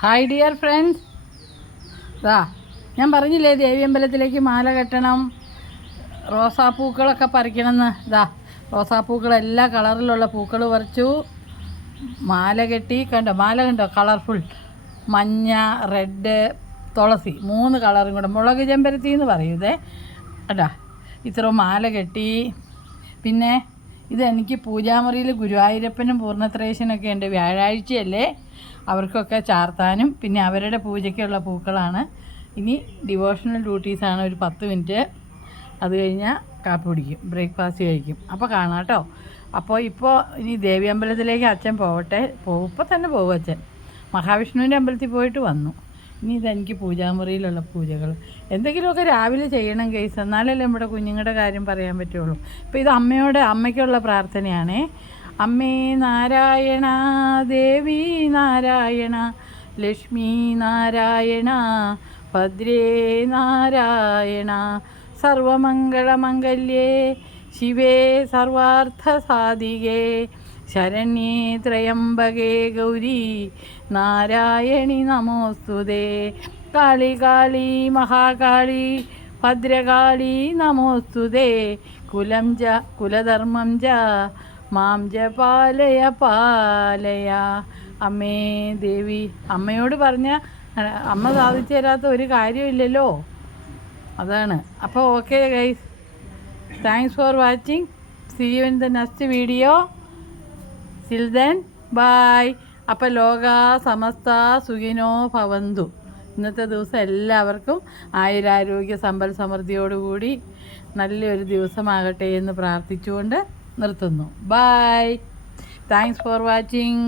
Hi dear friends, ഞാൻ പറഞ്ഞില്ലേ ദേവിയമ്പലത്തിലേക്ക് മാല കെട്ടണം, റോസാപ്പൂക്കളൊക്കെ പറിക്കണമെന്ന്. റോസാപ്പൂക്കൾ എല്ലാ കളറിലുള്ള പൂക്കൾ പറിച്ചു, മാല കെട്ടി. മാല കണ്ടോ, കളർഫുൾ മഞ്ഞ, റെഡ്, തുളസി, 3 കളറും കൂടെ, മുളക് ചെമ്പരത്തി എന്ന് പറയുന്നേ ഇത്ര മാല കെട്ടി. പിന്നെ ഇതെനിക്ക് പൂജാമുറിയിൽ ഗുരുവായൂരപ്പനും പൂർണ്ണത്രേശനൊക്കെ ഉണ്ട്, വ്യാഴാഴ്ചയല്ലേ, അവർക്കൊക്കെ ചാർത്താനും പിന്നെ അവരുടെ പൂജയ്ക്കുള്ള പൂക്കളാണ്. ഇനി ഡിവോഷണൽ ഡ്യൂട്ടീസാണ്, ഒരു 10 മിനിറ്റ്. അത് കഴിഞ്ഞാൽ കാപ്പി കുടിക്കും, ബ്രേക്ക്ഫാസ്റ്റ് കഴിക്കും. അപ്പോൾ കാണാം കേട്ടോ. ഇപ്പോൾ ഇനി ദേവിയമ്പലത്തിലേക്ക് അച്ഛൻ പോവട്ടെ. ഇപ്പോൾ തന്നെ പോകും അച്ഛൻ. മഹാവിഷ്ണുവിൻ്റെ അമ്പലത്തിൽ പോയിട്ട് വന്നു. ഇനി ഇതെനിക്ക് പൂജാമുറിയിലുള്ള പൂജകൾ എന്തെങ്കിലുമൊക്കെ രാവിലെ ചെയ്യണം ഗൈസ്, എന്നാലല്ലേ നമ്മുടെ കുഞ്ഞുങ്ങളുടെ കാര്യം പറയാൻ പറ്റുള്ളൂ. ഇപ്പോൾ ഇത് അമ്മയ്ക്കുള്ള പ്രാർത്ഥനയാണേ. അമ്മേ നാരായണ, ദേവി നാരായണ, ലക്ഷ്മി നാരായണ, ഭദ്രേ നാരായണ, സർവമംഗളമംഗല്യേ ശിവേ സർവാർത്ഥസാധികേ, ശരണ്യേ ത്രയംബകേ ഗൗരി നാരായണി നമോസ്തുതേ, കാളി കാളി മഹാകാളി ഭദ്രകാളി നമോസ്തുതേ, കുലധർമ്മം ജ മാം ജ പാലയ പാലയ. അമ്മേ ദേവി, അമ്മയോട് പറഞ്ഞ അമ്മ സാധിച്ചു തരാത്ത ഒരു കാര്യമില്ലല്ലോ, അതാണ്. അപ്പോൾ okay guys, thanks for watching. See you in the next video. Till then bye. അപ്പോൾ ലോക സമസ്ത സുഖിനോ ഭവന്തു. ഇന്നത്തെ ദിവസം എല്ലാവർക്കും ആയുരാരോഗ്യ സമ്പൽ സമൃദ്ധിയോടുകൂടി നല്ലൊരു ദിവസമാകട്ടെ എന്ന് പ്രാർത്ഥിച്ചുകൊണ്ട് നിർത്തുന്നു. ബൈ. Thanks for watching.